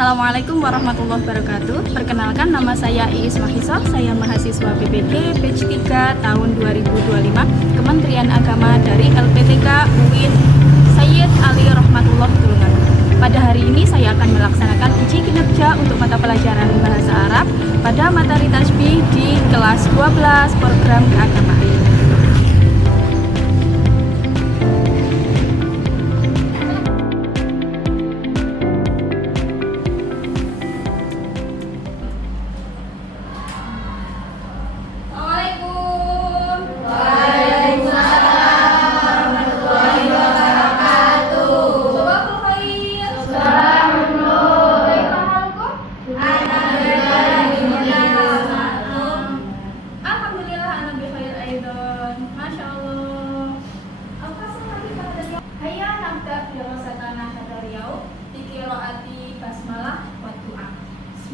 Assalamualaikum warahmatullahi wabarakatuh. Perkenalkan, nama saya Iis Mahisa. Saya mahasiswa BPG batch 3 tahun 2025 Kementerian Agama dari LPTK UIN Sayyid Ali Rahmatullah Tulungagung. Pada hari ini saya akan melaksanakan uji kinerja untuk mata pelajaran bahasa Arab pada materi tasbih di kelas 12 program keagamaan.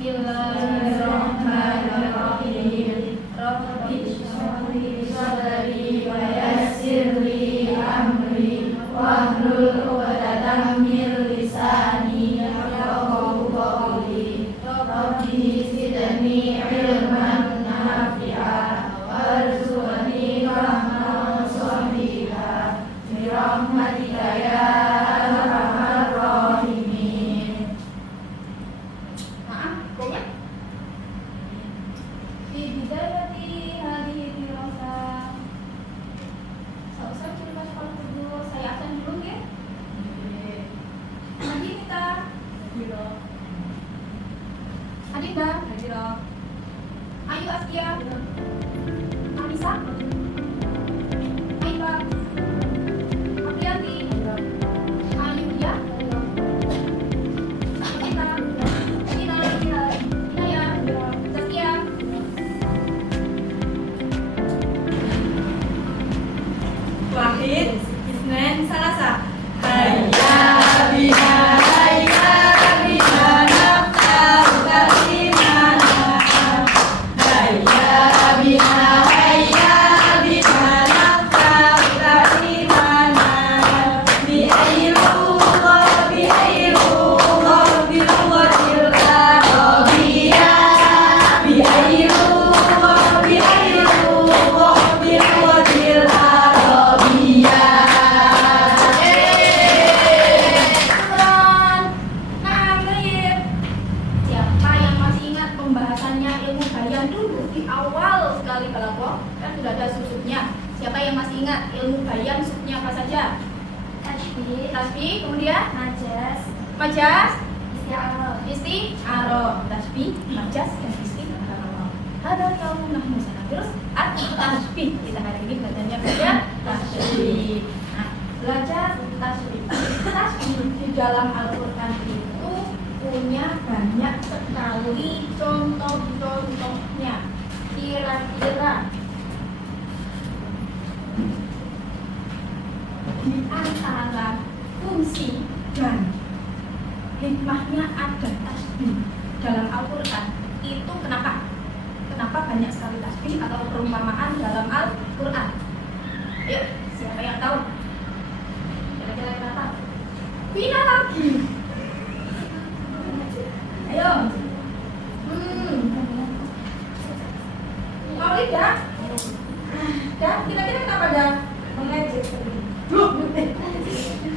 Bismillahirrahmanirrahim. Rabbi shrah li sadri wa yassir li amri wahlul 'uqdatam min lisani yafqahu qawli. Rabbi zidni ilman nafi'a warzuqni fahman shadiqa bi rahmatika ya arhamar rahimin. Di bidayati hadhihi dirasah. Saya dulu, saya akan dulu ya. Adita. Adita. Ayu Askia. Anissa. Aiba. Apriati. Ayudia. Kita. Inaya. Zaskia. Wahid, Isnin, Salasa. Hayya bina, hayya bina, naftar beriman. Hayya bina, naftar beriman. Bi'ayrullah, bilwatil arabiyah. Bi'ayrullah, bilwatil Siapa yang masih ingat pembahasannya ilmu bayan dulu di awal sekali kalau kan sudah ada susupnya. Siapa yang masih ingat ilmu bayan susupnya apa saja? Tasbih, kemudian majas, isti'arah, tasbih, majas, dan isti'arah. Hadal yaum nahnu sana. Terus at-tasbih. Kita hari ini belajarnya belajar tasbih. Nah, belajar tasbih. Tasbih di dalam Al-Qur'an itu punya banyak sekali contoh-contohnya. Kira-kira di antara fungsi dan hikmahnya ada tasbih dalam Al-Qur'an itu kenapa? Kenapa banyak sekali tasbih atau perumpamaan dalam Al-Qur'an? Ayo, siapa yang tahu? Kira-kira yang tahu? Pina lagi. Ayo. Mau lihat? Dan kira-kira kenapa ada mengejek?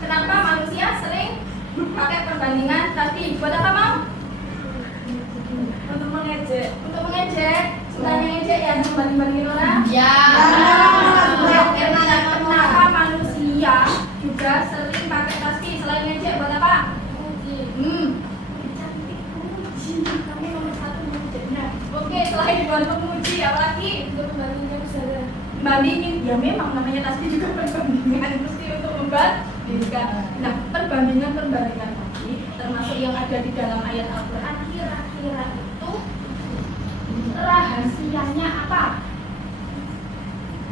Kenapa manusia sering pakai perbandingan tasbih? Buat apa mau? Untuk mengejek. Untuk mengejek. Suka ngejek ya, membanding-bandingin orang? Ya. Kenapa manusia juga sering pakai tasbih selain ngejek? Buat apa? Cantik puji. Kamu nomor 1 mengejeknya. Oke, selain buat memuji, apalagi? Untuk membandingkan saudara. Bandingin, ya memang namanya tasbih juga perbandingan, mesti untuk membandingkan. Nah, perbandingan tadi termasuk yang ada di dalam ayat Al-Qur'an, kira-kira itu rahasianya apa?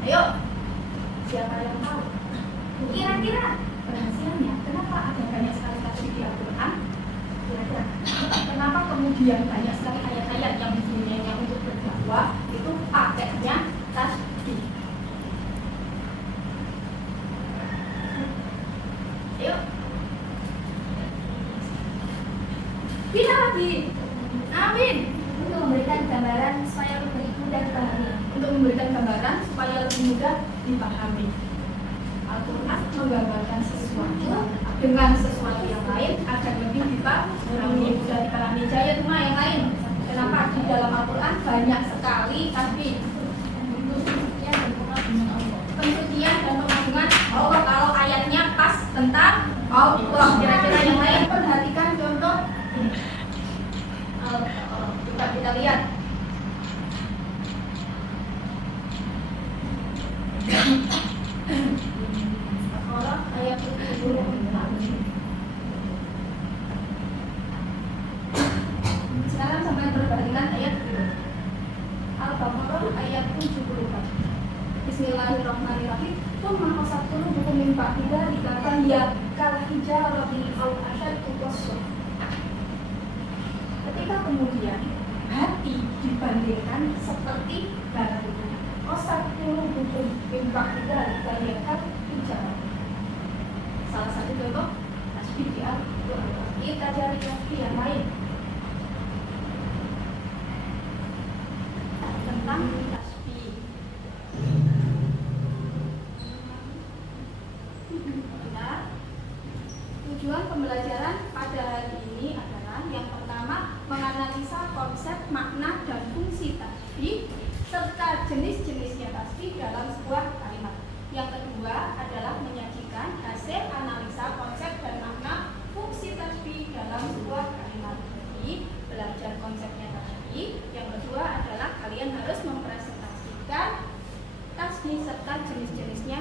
Ayo, siapa yang tahu? Kira-kira rahasianya kenapa ada banyak sekali tasbih di Al-Qur'an? Kira-kira kenapa kemudian banyak sekali ayat-ayat yang bunyinya untuk berdakwah itu pakainya tasbih? Ayo. Kita lebih mudah dipahami. Al-Quran menggambarkan sesuatu dengan sesuatu yang lain agar lebih dipahami, mudah dipahami. Jaya rumah yang lain. Kenapa di dalam Al-Quran banyak sekali tasbih? Pensucian dan pengagungan Allah. Kalau ayatnya pas tentang Allah. Kira-kira yang lain, perhatikan contoh ini. Coba kita lihat. Al-Baqarah ayat 76. Sekarang sampai perhatikan ayat Al-Baqarah ayat 74. Bismillahirrahmanirrahim. Tsumma qasat qulubukum min ba'di dzalika fahiya kal hijarati aw ashaddu qaswa. Ketika kemudian hati dibandingkan seperti batu. Qasat qulubukum min ba'di dzalika fahiya kal hijarati. Salah satu contoh tasbih di Al-Qur'an. Kita cari tasbih yang lain tentang tasbih. Benar. Tujuan pembelajaran pada hari ini adalah yang pertama menganalisa konsep, makna, dan fungsi tasbih serta jenis-jenisnya tasbih dalam sebuah kalimat. Yang kedua adalah menyajikan hasil analisa konsep dan makna fungsi tasbih dalam sebuah kalimat. Jadi belajar konsepnya tasbih. Yang kedua adalah kalian harus mempresentasikan tasbih serta jenis-jenisnya.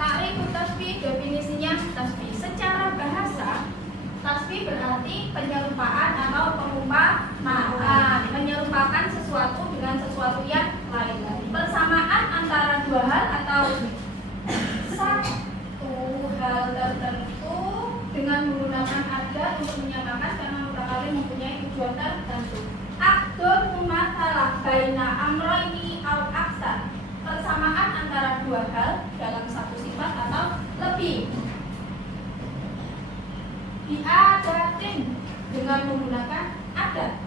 Ta'rif tasbih, definisinya tasbih. Secara bahasa, tasbih berarti penyerupaan atau pengumpamaan, menyerupakan sesuatu dengan sesuatu yang lain. Persamaan antara dua hal atau satu hal tertentu dengan menggunakan adat untuk menyamakan karena mutakallim mempunyai tujuan tertentu. Aqdun mumatsalah baina amrayni au aksar. Persamaan antara dua hal dalam satu sifat atau lebih. Biadatin dengan menggunakan adat.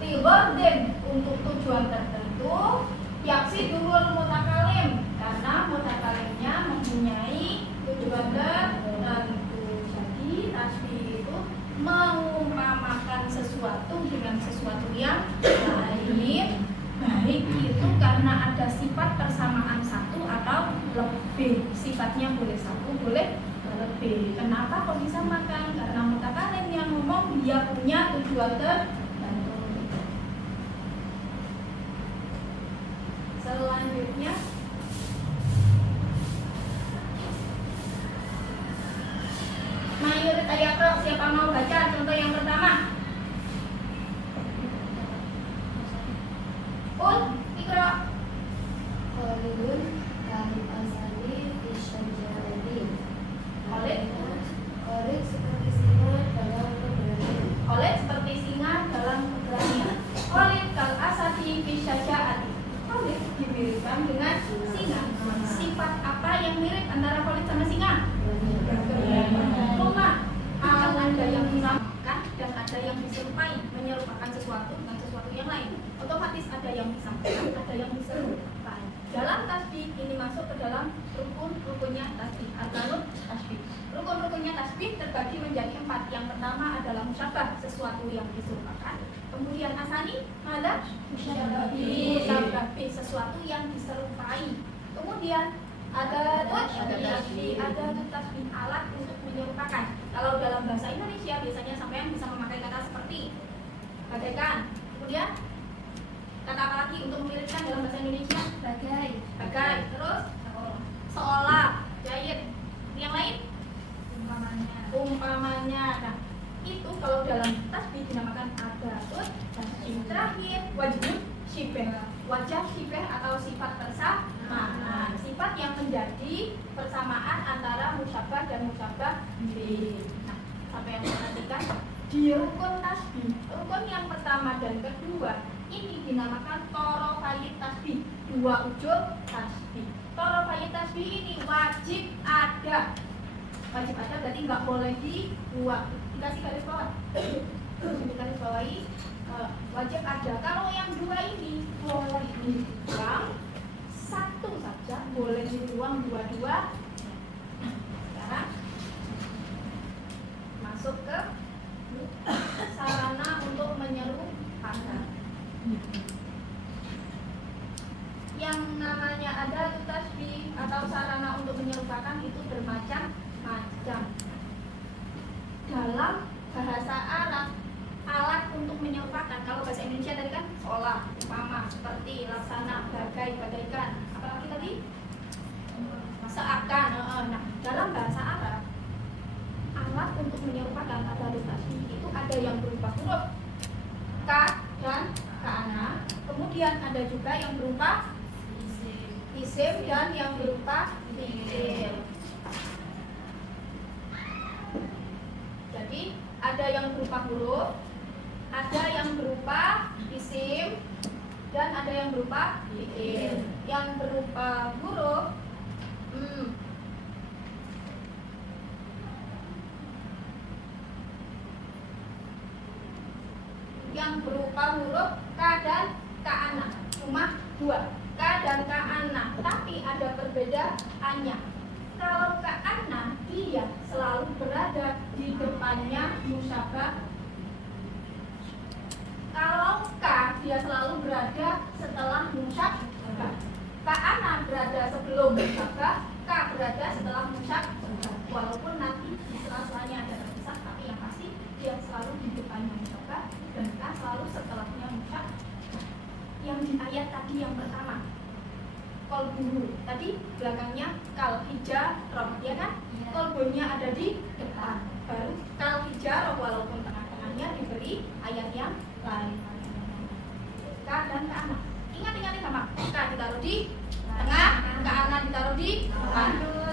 Lighardin untuk tujuan tertentu. Yaqsidul mutakallim karena mutakallimnya mempunyai tujuan tertentu. Jadi tasbih itu mengumpamakan sesuatu dengan sesuatu yang lain. Baik itu karena ada sifat persamaan satu atau lebih. Sifatnya boleh satu, boleh lebih. Kenapa kok bisa makan? Karena mutakallim yang ngomong dia punya tujuan tertentu. Selanjutnya mayoritas ayat, siapa mau baca contoh yang pertama? Ikra. Khalidun kahil asali fisyajari. Khalid seperti singa dalam keberanian. Khalid seperti singa dalam keberanian. Khalid kal asadi fisyajaati. Khalid dimiripkan dengan singa. Sifat apa yang mirip antara Khalid sama singa? Rumah. Ada yang disamakan dan ada yang diserupai, menyerupakan sesuatu dengan sesuatu yang lain. Otomatis ada yang disamakan, ada yang diserupai. Dalam tasbih ini masuk ke dalam rukun-rukunnya tasbih. Arkanut tasbih. Rukun-rukunnya tasbih terbagi menjadi 4. Yang pertama adalah musyabbah, sesuatu yang diserupakan. Kemudian asani, ada musyabbah, sesuatu yang diserupai. Kemudian ada tasbih, alat untuk menyerupakan. Kalau dalam bahasa Indonesia biasanya sampean bisa memakai kata seperti bagaikan. Kemudian kata apa lagi untuk memiripkan dalam bahasa Indonesia? Bagai. Terus seolah, jahit. Yang lain? Umpamanya. Nah, itu kalau dalam tasbih dinamakan adatut tasbih. Terakhir wajib syibeh. Wajah syibeh atau sifat persamaan. Sifat yang menjadi persamaan antara musyabbah dan musyabbah bih. Nah, sampai yang perhatikan di rukun tasbih. Rukun yang pertama dan kedua ini dinamakan torofayit tasbih, dua ujung tasbih. Torofayit tasbih ini wajib ada. Wajib ada berarti nggak boleh dibuang. Dikasih garis bawah. Garis bawahi wajib ada. Kalau yang dua ini boleh dibuang satu saja, boleh dibuang dua-dua. Sekarang masuk ke sarana untuk menyerupakan. Yang namanya ada tasbih atau sarana untuk menyerupakan itu bermacam-macam. Dalam bahasa Arab, alat untuk menyerupakan, kalau bahasa Indonesia tadi kan seolah, umpama, seperti, laksana, bagai, bagaikan, apalagi tadi seakan. Nah, dalam bahasa Arab, alat untuk menyerupakan atau tasbih itu ada yang berupa huruf ka dan kana, kemudian ada juga yang berupa isim dan yang berupa fi'il. Jadi ada yang berupa huruf, ada yang berupa isim, dan ada yang berupa fi'il. Yang berupa huruf yang berupa huruf ka dan ka'ana, cuma dua, ka dan ka'ana, tapi ada perbedaannya. Kalau ka'ana dia selalu berada di depannya musyabbah. Kalau ka dia selalu berada setelah musyabbah. Ka'ana berada sebelum musyabbah, ka berada setelah musyabbah. Walaupun nanti di sela-selanya ada terpisah, tapi yang pasti dia selalu di depannya musyabbah dan ka selalu setelahnya musyabbah. Yang di ayat tadi yang pertama, kolbuhu tadi belakangnya kal hijarah, ya kan? Kolbunya ada di depan, baru kal hijarah walaupun tengah-tengahnya diberi ayat yang lain. Ka dan ka'ana. Ingat sama. Ka ditaruh di tengah, ka'ana ditaruh di depan.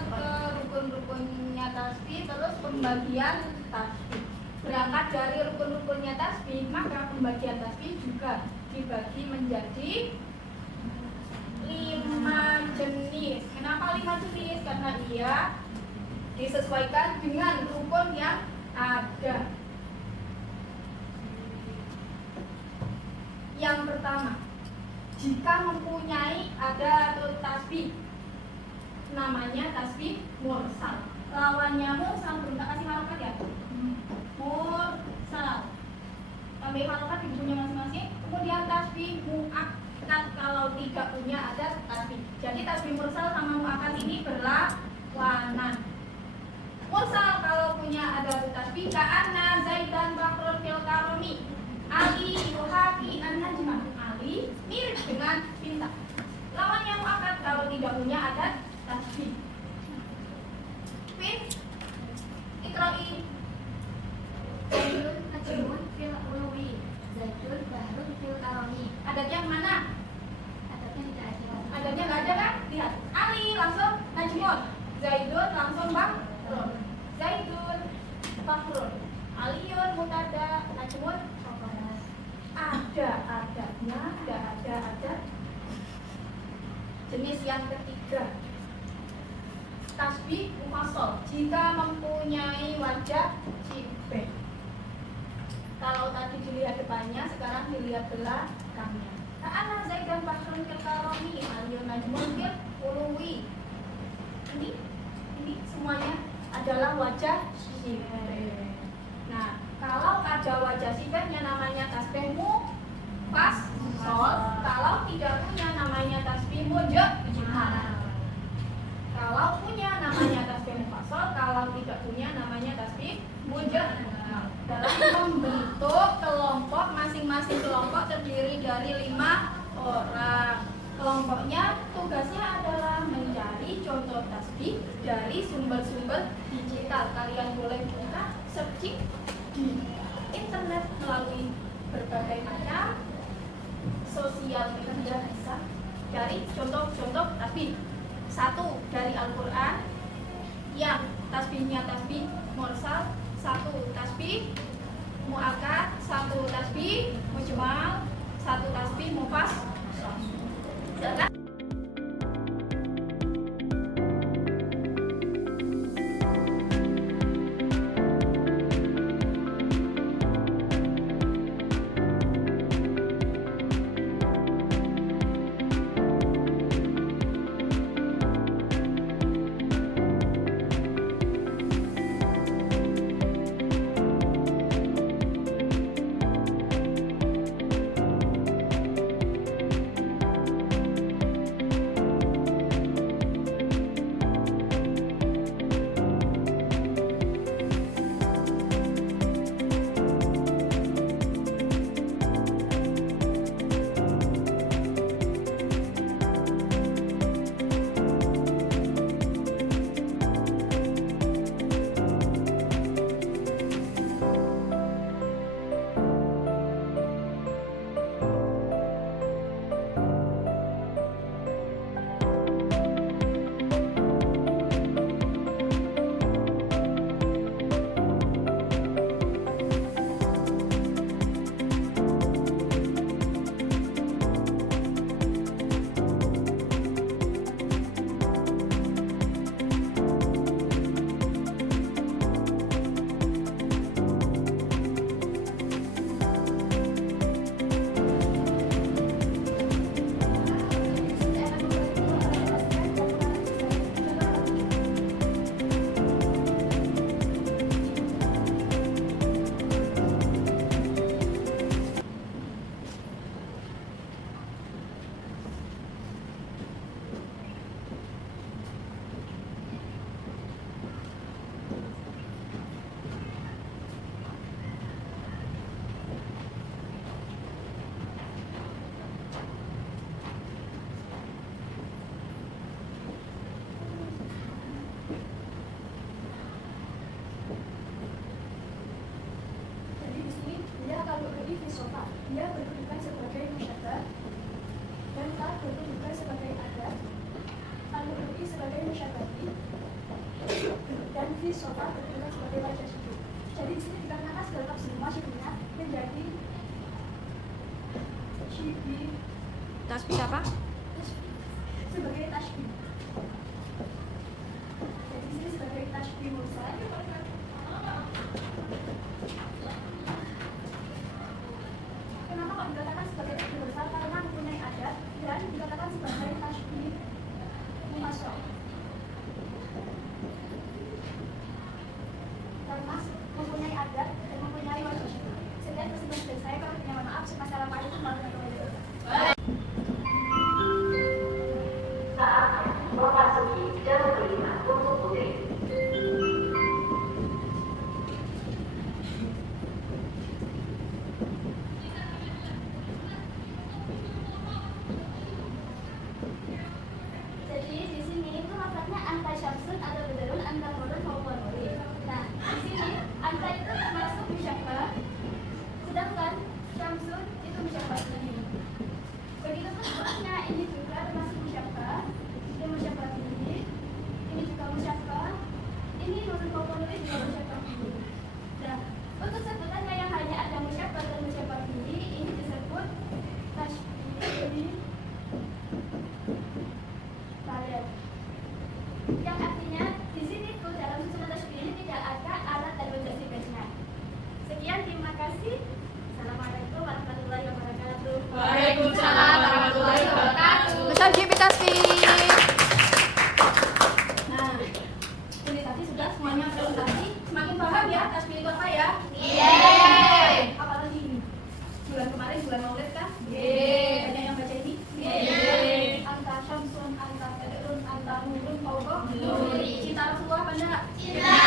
Ke rukun-rukunnya tasbih, terus pembagian tasbih. Berangkat dari rukun-rukunnya tasbih, maka pembagian tasbih juga dibagi menjadi 5 jenis. Kenapa 5 jenis? Karena ia disesuaikan dengan rukun yang ada. Yang pertama, jika mempunyai ada tasbih, namanya tasbih mursal. Lawannya mursal, belum tak kasih harokat ya? Mursal. Tambah harokat di bukunya masing-masing. Kemudian tasbih muakkad kalau tidak punya ada tasbih. Jadi tasbih mursal sama muakkad ini berlawanan. Mursal kalau punya ada tasbih, ka'anna zaidan bahrun fil karomi, Ali yuhaki an-najma, Ali mirip dengan bintang. Lawannya muakkad kalau tidak punya ada tasbih. Fin ikra'i Zaidun najmun fil ulwi, Zaidun bahrun fil karomi. adatnya mana? Adatnya tidak ada. Adatnya nggak ada kan? Lihat, Ali langsung najmun, Zaidun langsung bahrun, Zaidun bahrun, Aliyun mutada, najmun ada. Jenis yang ketiga, tasbih mufassal jika mempunyai wajah cibek. Kalau tadi dilihat depannya, sekarang dilihat belakangnya. Ka'anna zaidan bahrun fil karomi, aliyun najmun fil ulwi. Ini semuanya adalah wajah cibek. Nah, kalau ada wajah sifatnya namanya tasbih mufassal. Kalau tidak punya namanya tasbih mujmal. Kalau punya namanya tasbih mufassal, kalau tidak punya namanya tasbih mujmal. Dalam membentuk kelompok, masing-masing kelompok terdiri dari 5 orang. Kelompoknya tugasnya adalah mencari contoh tasbih dari sumber-sumber digital. Kalian boleh buka searching di internet melalui berbagai macam sosial media, bisa cari contoh-contoh tasbih. 1 dari Al-Quran yang tasbihnya tasbih mursal, 1 tasbih muakkad, 1 tasbih mujmal, 1 tasbih mufassal. Silakan. Al-Lu'lu'i sebagai musyabahi dan Fisofa bertugas sebagai baca syukur. Jadi di sini dikarenakan segala tafsir masyhurnya menjadi syibih Tasbih apa? sebagai tasbih. Jadi di sini sebagai tasbih mursal. Kenapa kok dikatakan sebagai tasbih mursal? Karena mempunyai adat dan dikatakan sebagai tasbih muasal. Karena mempunyai adat dan mempunyai wajib. Sekian kesimpulan dari saya. Kalau punya maaf, assalamualaikum warahmatullahi wabarakatuh. Memasuki jalur kelima untuk putri. Jadi di sini itu maksudnya anta syamsun atau bedarun anta nurun maupun nuri. Nah, di sini anta itu termasuk musyabbah, sedangkan syamsun itu musyabbah ini. Begitu pun seterusnya, ini juga termasuk musyabbah, ini musyabbah ini juga musyabbah, ini nurun maupun nuri juga musyabbah ini. Nah, untuk sebutannya yang hanya ada musyabbah dan musyabbah ini disebut tasbih balet, yang artinya di sini tuh dalam susunan tasbih ini tidak ada alat dan bentuk sifatnya. Sekian, terima kasih. Assalamualaikum warahmatullahi wabarakatuh. Waalaikumsalam warahmatullahi wabarakatuh. Ustaz Jibi tasbih. Nah, ini tadi sudah semuanya presentasi. Semakin paham ya tasbih itu apa ya? Yeay. Apalagi ini? Bulan kemarin bulan Maulid kan? Yeay. Banyak yang baca ini? Yeay. Anta syamsun, anta badrun, anta nurun, fawqa Nuri. Cinta Rasulullah apa enggak? Cinta.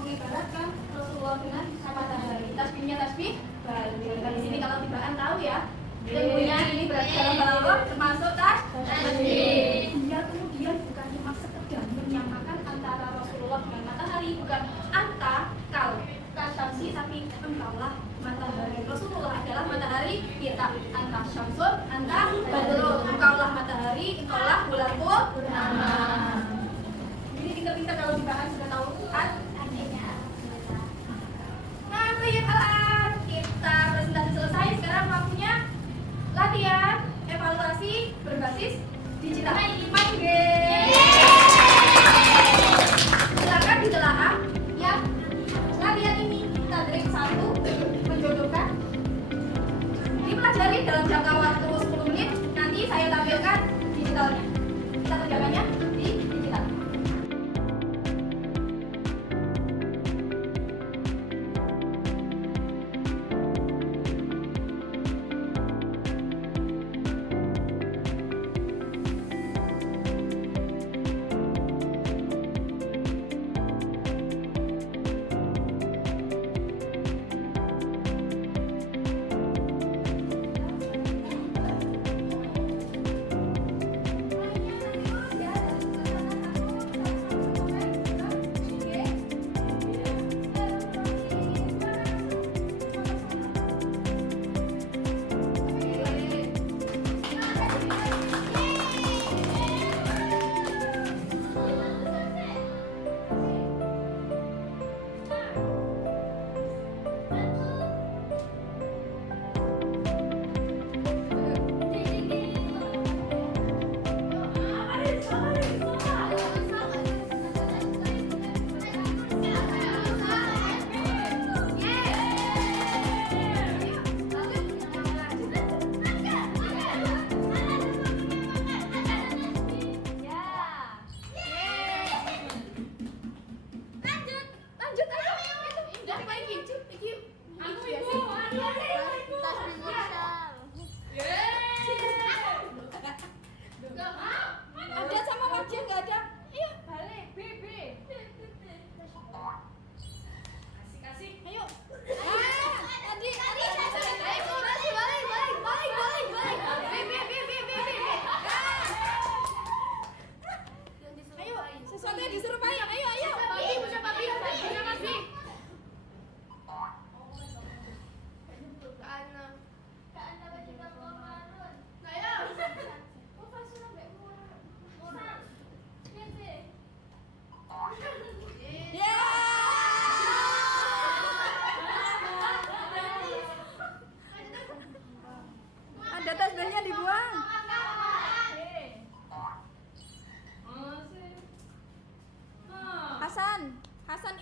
Mengibaratkan Rasulullah dengan matahari. Tasbihnya tasbih balet. Nah, di sini kalau tibaan tahu ya. Ilmunya ini berarti dalam balagha termasuk tasbih. Dia kemudian bukan cuma sekedar menyamakan antara Rasulullah dengan matahari, bukan anta kau kasyamsi, tapi engkaulah matahari. Rasulullah adalah matahari kita. Anta syamsun, anta badrun. Engkaulah matahari, engkaulah bulan purnama. Jadi pintar-pintar kalau dibahas sudah tahu artinya. Nah, baiklah, kita presentasi selesai. Sekarang waktunya latihan evaluasi berbasis digital. Silakan ditelaah ya. Latihan ini tadrik 1 menjodohkan, dipelajari dalam jangka waktu 10 menit. Nanti saya tampilkan digitalnya. Kita kerjakannya di digital.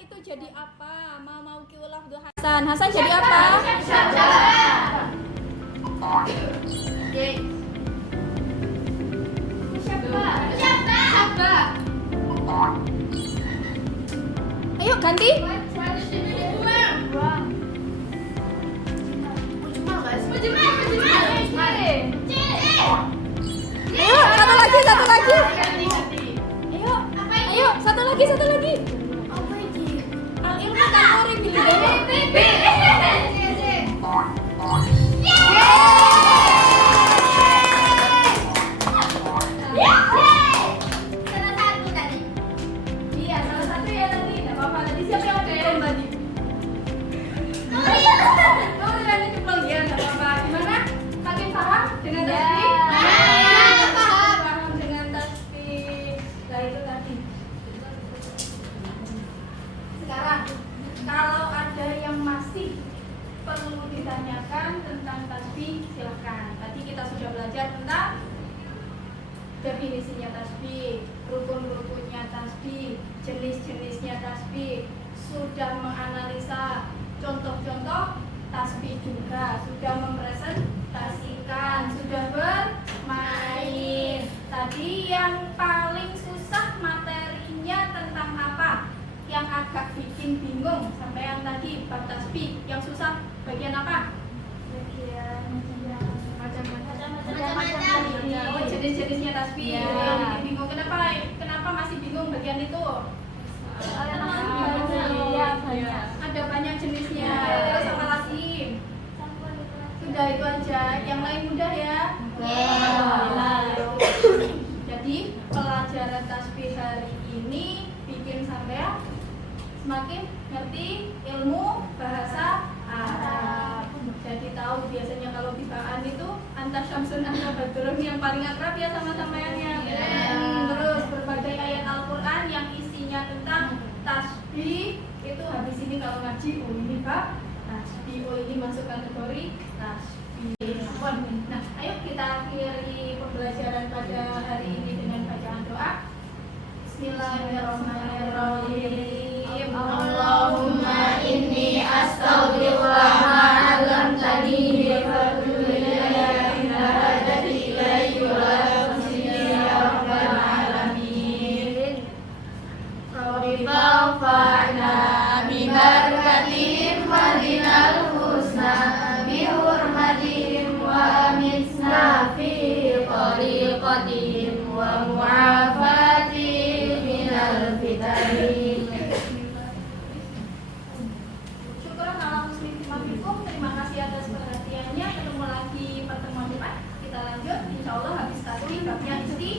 itu jadi apa? Mau kiulaf Abdul Hasan. Hasan jadi apa? Ayo ganti. Ayo satu lagi. Ayo satu lagi. Al ilmu kan orang gitu deh. Iya, salah satu ya tadi. Enggak apa-apa. Tadi siapa yang kehilangan tadi? Oh, udah cepet ya, enggak apa-apa. Gimana? Makin paham dengan tasbih? Paham dengan tasbih. Nah, itu tadi. Sekarang, kalau ada yang masih perlu ditanyakan tentang tasbih, silahkan. Tadi kita sudah belajar tentang definisinya tasbih, rukun-rukunnya tasbih, jenis-jenisnya tasbih, sudah menganalisa contoh-contoh tasbih juga, sudah mempresentasikan, sudah bermain. Tadi yang paling susah materinya tentang apa? Yang agak bikin bingung sampai yang tadi bab tasbih, yang susah bagian apa? Oh, jenis-jenisnya tasbih. Yang bikin bingung kenapa masih bingung bagian itu? Ada banyak jenisnya. Terus apa lagi? Sudah itu aja. Yang lain mudah ya? Jadi pelajaran tasbih hari ini bikin sampai semakin ngerti ilmu bahasa Arab. Jadi tahu biasanya kalau bibaan itu anta syamsun anta badrun yang paling akrab ya sama sampeannya. Terus berbagai ayat Al-Qur'an yang isinya tentang tasbih itu habis ini kalau ngaji ini bab tasbih, ini masuk kategori tasbih. Nah, ayo kita akhiri pembelajaran pada hari ini dengan bacaan doa. Bismillahirrahmanirrahim. Allahumma inni astaghfiruka ma 'allamtani wa atubu ilaika innaka ilayhi wa atubu ya rabbal alamin. Rabbi fa'na bi barakatihim wa dinal husna bi hurmatihim wa amisna fi tariqatihim wa mu'afatihim minal fitani. Syukuran ala muslim mafikum. Terima kasih atas perhatiannya. Ketemu lagi pertemuan depan. Kita lanjut. Insya Allah habis tasbih babnya isti